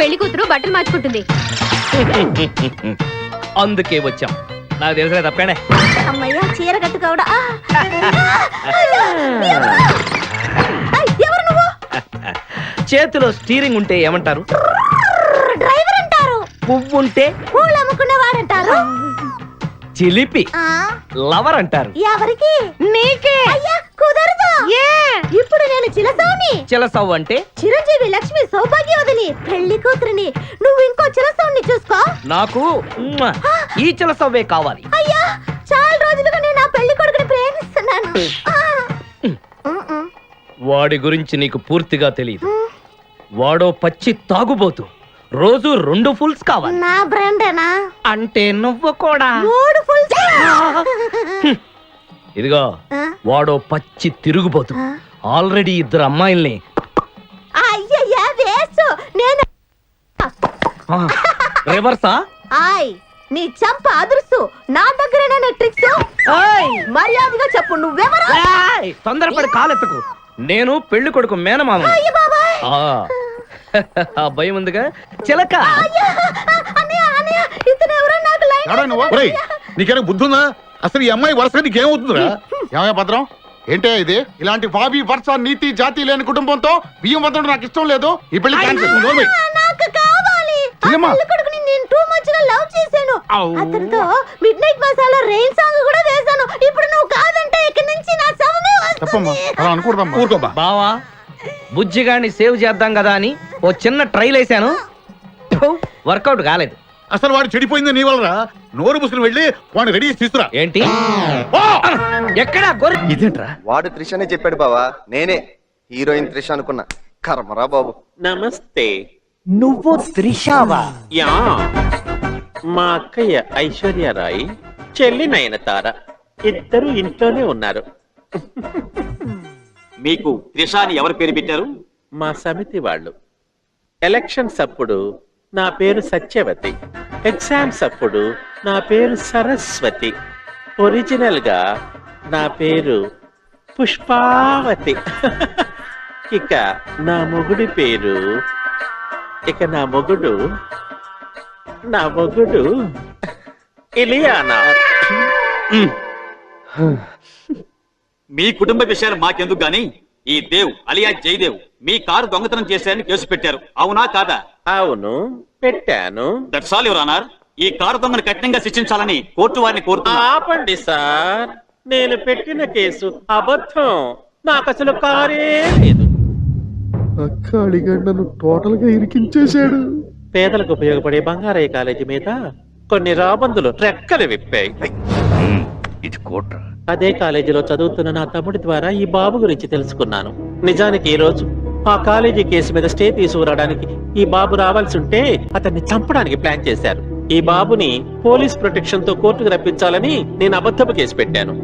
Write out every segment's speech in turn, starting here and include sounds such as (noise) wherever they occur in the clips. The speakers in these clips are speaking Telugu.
పెళ్ళి కూతురు బట్టలు మార్చుకుంటుంది. అందుకే వచ్చాం. నాకు తెలిసిన తప్పేనే. అమ్మయ్య చీర కట్టుకోవడా. (laughs) ఎవరు నువ్వు? చేతిలో స్టీరింగ్ ఉంటే ఏమంటారు? డ్రైవర్ అంటారు. పువ్వు ఉంటే పూలు అమ్ముకునేవాడంటారు చిలిపి. ఆ, లవర్ అంటారు. ఎవరికి? నీకే. అయ్యా కుదరదు ఇప్పుడు నేను చిలసౌని చిలసవ్వు అంటే? చిరంజీవి లక్ష్మి సౌభాగ్యవతిని పెళ్ళి కూతురిని నువ్వు ఇంకో చిలసౌని చూసుకో. నాకు మ్మ్, ఈ చిలసవ్వే కావాలి. అయ్యా చాలా రోజులుగా నేను ఆ పెళ్ళి కొడుకుని ప్రేమిస్తున్నాను. ఆ. వాడి గురించి నీకు పూర్తిగా తెలియదు. వాడో పచ్చి తాగుబోతు. రోజు రెండు ఫుల్స్ కావాలి. నా బ్రాండేనా? అంటే నువ్వు కూడా. మూడు ఫుల్ (laughs) ఇదిగో వాడో పచ్చి తిరుగుబోతు. ఆల్రెడీ ఇద్దరు అమ్మాయిల్ని. అయ్యయ్యా వేసు నేను రివర్సా? ఆయ్ నీ చంప అదురుసు నా దగ్గరేనా ట్రిక్స్ మర్యాదగా చెప్పు నువ్వెవరు? ఏయ్, తొందరపడి కాలెత్తకు. నేను పెళ్ళి కొడుకు మేనమామ అయ్య బాబాయ్! ఆ. భయం ఉందిగా? చిలక! అయ్యా, అన్నయ్య అన్నయ్య ఇతను ఎవరో నాకు లైన్ ఎవడా నువ్వు? ఒరేయ్ నీకేనా బుద్ధి ఉందా? అసలు ఈ అమ్మాయి వరుసగా నీకేమవుతుందిరా? ఏమయ్య భద్రం? ఏంటే ఇది? ఇలాంటి బాబీ వరుస నీతి జాతి లేని కుటుంబంతో బియ్యం వద్దడం నాకు ఇష్టం లేదు. ఈ పెళ్ళి క్యాన్సిల్ నువ్వు నోరు మూయ్. నాకు కావాలి. ఆ చెల్లెమ్మా. పెళ్ళి కొడుకుని నేను టూ మచ్గా లవ్ చేశాను. అవ్వ. అతనితో midnight masala rain song కూడా వేశాను. ఇప్పుడు నువ్వు కాదంటే ఇక్కడి నుంచి నా శవమే తప్పమ్మా. వస్తుంది. అలా అనకూడదమ్మా. ఊరుకోబా బావా బుజ్జిగాన్ని సేవ్ చేద్దాం కదా అని ఓ చిన్న ట్రైల్ వేసాను వర్కౌట్ కాలేదు. అసలు వాడు చెడిపోయింది నీ వల్లరా నోరు ముసుకుని వెళ్ళి వాడిని రెడీ తీసుకురా. ఏంటి! ఎక్కడా గొర్రె? ఇదేంట్రా? వాడు త్రిషనే చెప్పాడు బావా. నేనే హీరోయిన్ త్రిష అనుకున్నా. కర్మరా బాబు. నమస్తే. నువ్వు త్రిషావా? యా. మా అక్కయ్య ఐశ్వర్యరాయ్ చెల్లి నయనతార ఇద్దరు ఇంట్లోనే ఉన్నారు. మీకు త్రిష అని ఎవరు పేరు పెట్టారు? మా సమితి వాళ్ళు. ఎలక్షన్స్ అప్పుడు నా పేరు సత్యవతి. ఎగ్జామ్స్ అప్పుడు నా పేరు సరస్వతి. ఒరిజినల్గా నా పేరు పుష్పావతి. ఇక నా మొగుడి పేరు ఇక నా మొగుడు నా మొగుడు ఇలియానా. మీ కుటుంబ విషయాలు మాకెందుకు గాని ఈ దేవ్ అలియా జయదేవ్ మీ కారు దొంగతనం చేశారని కేసు పెట్టారు. అవునా కాదా? అవును పెట్టాను. దట్స్ ఆల్ యువర్ ఆనర్ ఈ కారు దొంగను కఠినంగా శిక్షించాలని కోర్టు వారిని కోరుతున్నా. ఆపండి సార్. నేను పెట్టిన కేసు అబద్ధం. నాకు అసలు కారే లేదు. నన్ను టోటల్గా ఇరికించేశాడు. పేదలకు ఉపయోగపడే బంగారయ్య కాలేజీ మీద కొన్ని రాబందులు రెక్కలు విప్పాయి. ఇది కోట్రా? అదే కాలేజీలో చదువుతున్న నా తమ్ముడి ద్వారా ఈ బాబు గురించి తెలుసుకున్నాను. నిజానికి ఈ రోజు ఆ కాలేజీ కేసు మీద స్టే తీసుకురావడానికి ఈ బాబు రావాల్సి ఉంటే అతన్ని చంపడానికి ప్లాన్ చేశారు. ఈ బాబుని పోలీస్ ప్రొటెక్షన్తో కోర్టుకు రప్పించాలని నేను అబద్ధపు కేసు పెట్టాను.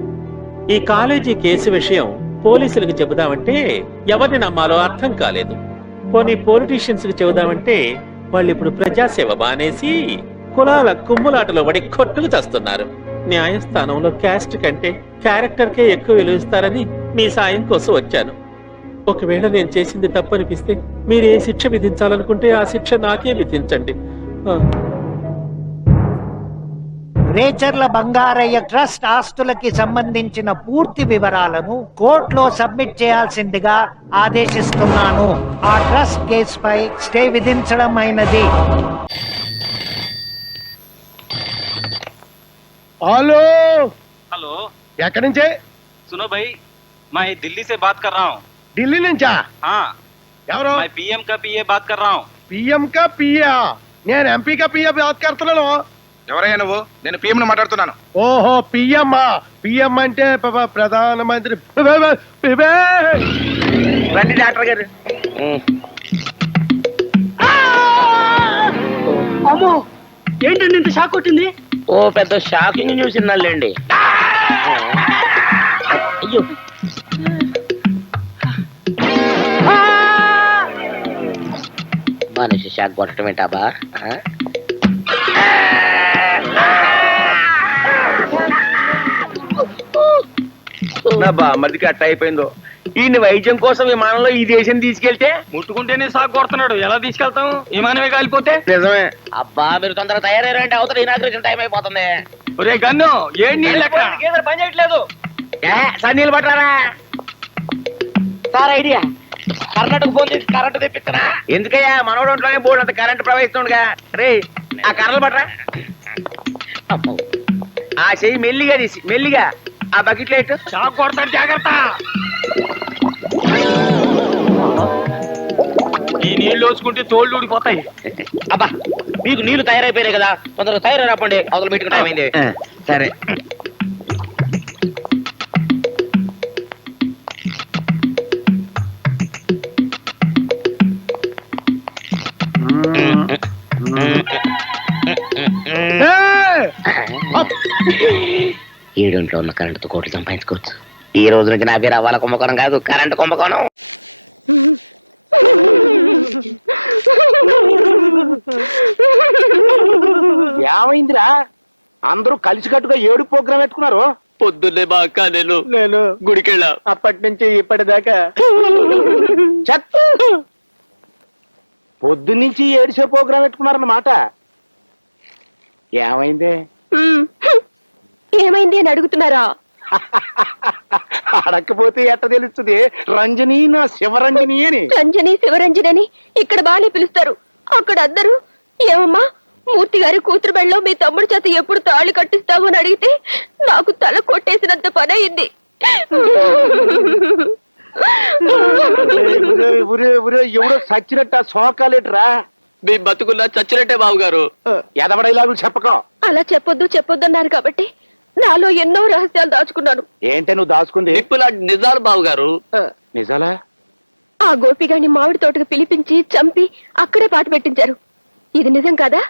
ఈ కాలేజీ కేసు విషయం పోలీసులకు చెబుదామంటే ఎవరిని నమ్మాలో అర్థం కాలేదు. కొన్ని పొలిటీషియన్స్కి చెబుదామంటే వాళ్ళు ఇప్పుడు ప్రజాసేవ బానేసి కులాల కుమ్ములాటలో పడి కొట్టుకు చేస్తున్నారు. న్యాయస్థానంలో క్యాస్ట్ కంటే క్యారెక్టర్ కే ఎక్కువ విలువిస్తారని మీ సాయం కోసం వచ్చాను. ఒకవేళ నేను చేసింది తప్పనిపిస్తే మీరు ఏ శిక్ష విధించాలనుకుంటే ఆ శిక్ష నాకే విధించండి. రేచర్ల బంగారయ్య ట్రస్ట్ ఆస్తులకి సంబంధించిన పూర్తి వివరాలను కోర్టులో సబ్మిట్ చేయాల్సిందిగా ఆదేశిస్తున్నాను. ఆ ట్రస్ట్ కేసుపై స్టే విధించడం అయినది. హలో! హలో. ఎక్కడి నుంచే? సునోభై మా మై ఢిల్లీ సే బాత్ కర్ రహా ఢిల్లీ నుంచా हाँ ఎవరు मैं पीएम का पीए बात कर रहा हूँ పిఎం కా పియా నేను ఎంపీ కా పిఎం బాత్ కడుతున్నాను ఎవరయ్యా నువ్వు నేను పీఎం మాట్లాడుతున్నాను ఓహో పిఎం పిఎం అంటే ప- ప- ప్రధానమంత్రి ప- ప- ప- ప- రండి డాక్టర్ గారు అమ్మో ఏంటండి ఇంత షాక్ కొట్టింది ఓ పెద్ద షాకింగ్ న్యూస్ విన్నాళ్ళండి అయ్యో మనిషి షాక్ కొట్టడం ఏంటాబా నా అట్ట అయిపోయిందో. ఈ వైద్యం కోసం విమానంలో ఈ దేశం తీసుకెళ్తే? ముట్టుకుంటేనే సాగు కొడుతున్నాడు. ఎలా తీసుకెళ్తాం? విమానమే కాలిపోతే? నిజమే. అబ్బా మీరు తొందరగా తయారయ్యారంటే అవతల ఇనాగ్రేషన్ టైం అయిపోతుంది. ఒరే గన్ను ఏం నీళ్ళు ఎక్కడ పని చేయట్లేదు. సన్నీళ్ళు పట్టారా సార్ ఐడియా. కర్ణాటక ఫోన్ చేసి కరెంట్ తెప్పించరా ఎందుకయ్యా? మనోడు ఒంట్లోనే బోర్డు అంత కరెంట్ ప్రవహిస్తుండగా. రే ఆ కర్రలు పట్టరా ఆ చెయ్యి మెల్లిగా తీసి మెల్లిగా ఆ బకెట్ లైట్ షాక్ కొడతాడు జాగ్రత్త. ఈ నీళ్ళు వచ్చుకుంటే తోళ్ళు ఊడిపోతాయి. అబ్బా మీకు నీళ్ళు తయారైపోయాయి కదా. తొందరగా తయారై రాపండి. అవతల మీటింగ్ టైం అయింది. సరే. ఏడుంట్లో ఉన్న కరెంటుతో కోట్లు సంపాదించుకోవచ్చు. ఈ రోజు నుంచి నా పేరు అవ్వాల కుంభకోణం కాదు కరెంట్ కుంభకోణం. ఏమైందిరా? అందరూ కలిసికట్టుగా ఏడు ప్రోగ్రామ్ పెట్టుకున్నారు? పొద్దున్నే మా అక్క నేను నేను గుడికెళ్ళా. అప్పటి నుంచి ఇప్పటిదాకా. చెత్త పొద్దు నుంచి ఏడిసే ప్రోగ్రామ్ పెట్టుకున్నారన్నమాట. ఏమైంది? ఏమైంది అని అడుగుతున్నారా? (laughs) అడకపోతే ఎట్ట తెలుస్తుంది? రంజని నా శివరంజని అని. రంజని శివరంజని అని ఇక్కడ బాగానే పిలుస్తారు. అక్కడ అందరూ ఏమమ్మా మూర్తి గారి కూతురు బెళ్ళలో మీ తమ్ముడి చేత ఎప్పుడు తాళి కట్టిస్తావు అని అడిగితే నాకు తల కొట్టేసినంత పని అయింది. ఎవడో సచ్చినట్ట సోకాలేట్రా? మీ బతుకున్నా చచ్చినట్టే బాబు గారు ఎదవడైలాగులు చెప్పకో. అలా చెప్పొద్దు చెప్పొద్దు అన్నారు కాబట్టి నాలో ఎన్నో రహస్యాలు దాచుకున్నాను. ఏంటే నువ్వు దాచుకుంది? నిప్పులాంటి నిజాలు బాబు గారు నిజాలా? ఆ గోపిగాని మామిడి తోటకు పిలిపించి చంపి అక్కడే పాట పెట్టించారు. ఇది నిజం కదా?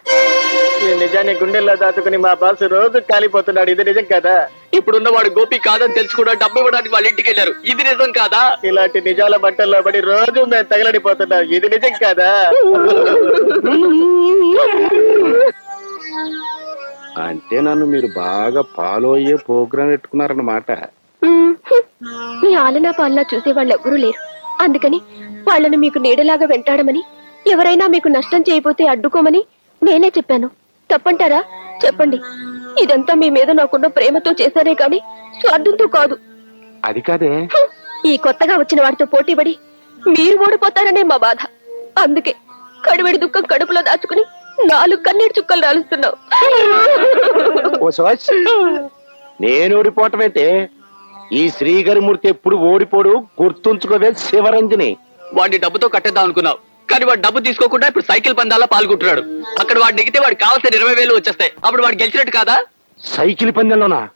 నిజాన్ని గుండెల్లో దాచుకుని మా బాస్ రోజు కాలిపోతున్నాడు. ఇది నిజం కదా? ఇప్పుడున్న వాడు గోపి కాదని తెలుసుకున్నా డబ్బు ఇవ్వడానికి వాళ్ళ ఇంటికి వెళ్ళారు. ఇది నిజం కాదా? ఇలాంటి నిజాల బట్టల్లో పడి రోజు మేము తగలడిపోతున్నాం. ఇది నిజం కదా? (laughs) అంటే నన్ను మీరు బాగా ఫాలో అయ్యే ప్రోగ్రామ్ పెట్టుకున్నారన్నమాట. మ్మ్. మీ ఆలనా పాలనా చూసే వాళ్ళు ఎవ్వరూ లేరు. అందుకని వాళ్ళని మీకు నీడలాగా వెంటాడమని ఎవరైనా మీకు నష్టం చేయబోతే అడ్డుకోమని నేనే చెప్పాను. తప్పంటారా? చెప్పండి. ఇదంతా మీ మీద నాకున్న ప్రేమతో చేశానే కాని స్వార్థంతో కాదు. అది కాదే. హ్మ్. ఈ కొత్తగా వచ్చిన వాడితో పోటీపడి మీరు ఓడిపోతారనే మా బాధ. అందుకే కడివెడి దుఃఖం కడుపులో దాచుకుని నాలుగు కన్నీటి చుక్కలు రాలుస్తున్నావు. ఓ సోచ్ నేను ఓడిపోవటమైతే ఈ శ్రీగరిమూర్తి ఎప్పుడు ఓడిపోడు గుర్తుంచుకోవే శివరంజని. వాడిని డబ్బుతో కట్టేద్దాం అనుకున్నావు. కానీ వాడు డబ్బు తీసుకోకుండా ఇప్పుడు సైకిల్ పందాల్లో పాల్గొంటున్నాడు. అక్కడ వాడు నెగితే వాడు కావాల్సిన ఇరవై వేలు వచ్చేస్తాయి. అప్పుడు వాడు గెలిచినట్టు కాదా? సైకిల్ పందెంలోనా?